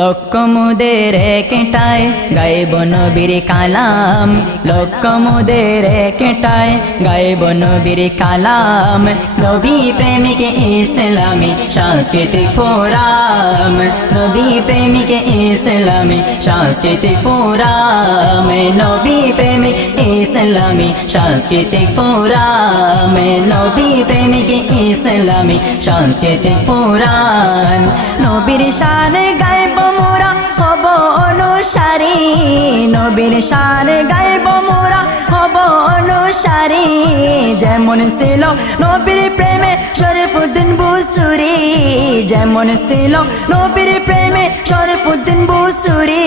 লক্ষ মুদের একটায় গাইব নবীর কালাম, লক্ষ মুদের একটায় গাইব নবীর কালাম। নবী প্রেমিক ইসলামী সাংস্কৃতিক ফোরাম, নবী প্রেমিক ইসলামী সাংস্কৃতিক ফোরাম, নবী প্রেমিক ইসলামী সাংস্কৃতিক ফোরাম, নবী প্রেমিক ইসলামী সাংস্কৃতিক ফোরাম। নবীর শানে গাইব মোরা হব অনুসারী, নবীর শানে গাইব মোরা হব অনুসারী। যেমন ছিল নবীর প্রেমে শরীফুদ্দীন বুসুরি, যেমন ছিল নবীর প্রেমে শরীফুদ্দীন বুসুরি।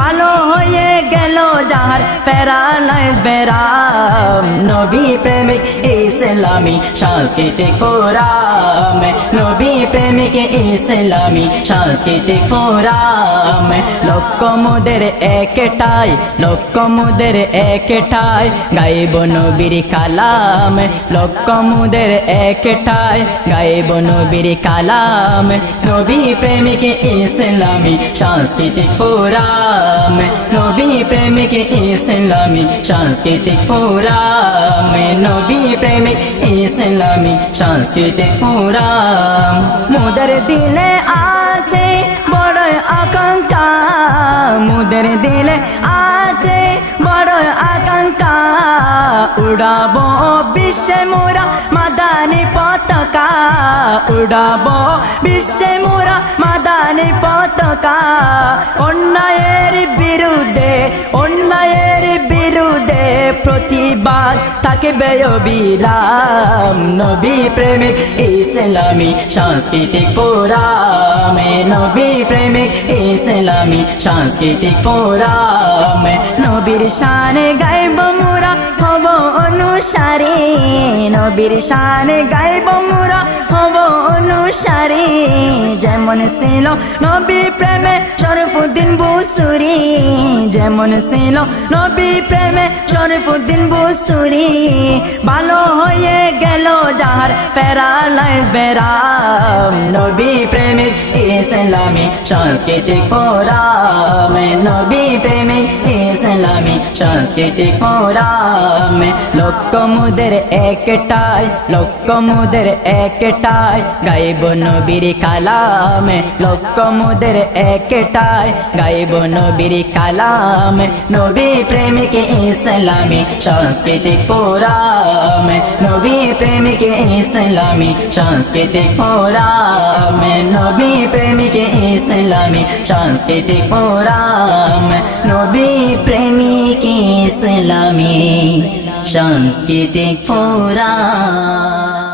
ভালো হয়ে গেল যাহার প্যারালাইজ বেরাম, নবী প্রেমিক ইসলামী সাংস্কৃতিক ফোরাম, নবী প্রেমিক ইসলামী সাংস্কৃতিক ফোরাম। লক্ষ মুদের একটাই, লক্ষ মুদের একটাই গাইব নবীর কালাম, লক্ষ মুদের একটাই গাইব নবীর কালাম। নবী প্রেমিক ইসলামী সাংস্কৃতিক ফোরাম, নবী প্রেমিক ইসলামী সাংস্কৃতিক ফোরাম, নবী প্রেমিক ইসলামী সাংস্কৃতিক ফোরাম। মুদের দিলে আছে বড় আকাঙ্ক্ষা, মুদের দিলে আছে বড় আকাঙ্ক্ষা। উড়াবো বিশ্বে মোরা মাদানী পতাকা, উড়াবো বিশ্বে মোরা মাদানী পতাকা। অন্যায়ের বিরুদ্ধে, অন্যায়ের বিরুদ্ধে প্রতিবাদ থাকবে অবিরাম। নবী প্রেমিক ইসলামী সাংস্কৃতিক ফোরাম, নবী প্রেমিক ইসলামী সাংস্কৃতিক ফোরাম। নবীর শানে গাইব মোরা হব অনুসারী, নবীর শানে গাইব মোরা হব অনুসারী। যেমন ছিল নবী প্রেমে শরীফুদ্দীন বুসুরি, যেমন ছিল নবী প্রেমে শরীফুদ্দীন বুসুরি। ভালো হয়ে গেল যাহার প্যারালাইজ বেরাম, নবী প্রেমিক ইসলামী সাংস্কৃতিক ফোরাম, নবী প্রেমিক ইসলামী সাংস্কৃতিক ফোরাম। লক্ষ মুদের একটাই, লক্ষ মুদের একটাই গাইব নবীর কালাম, লক্ষ মুদের একটাই গাইব নবীর কালাম। নবী প্রেমিক ইসলামী সাংস্কৃতিক ফোরাম, নবী প্রেমিক ইসলামী সাংস্কৃতিক ফোরাম, নবী প্রেমিক ইসলামী সাংস্কৃতিক ফোরাম, নবী প্রেমিক ইসলামী সাংস্কৃতিক ফোরাম।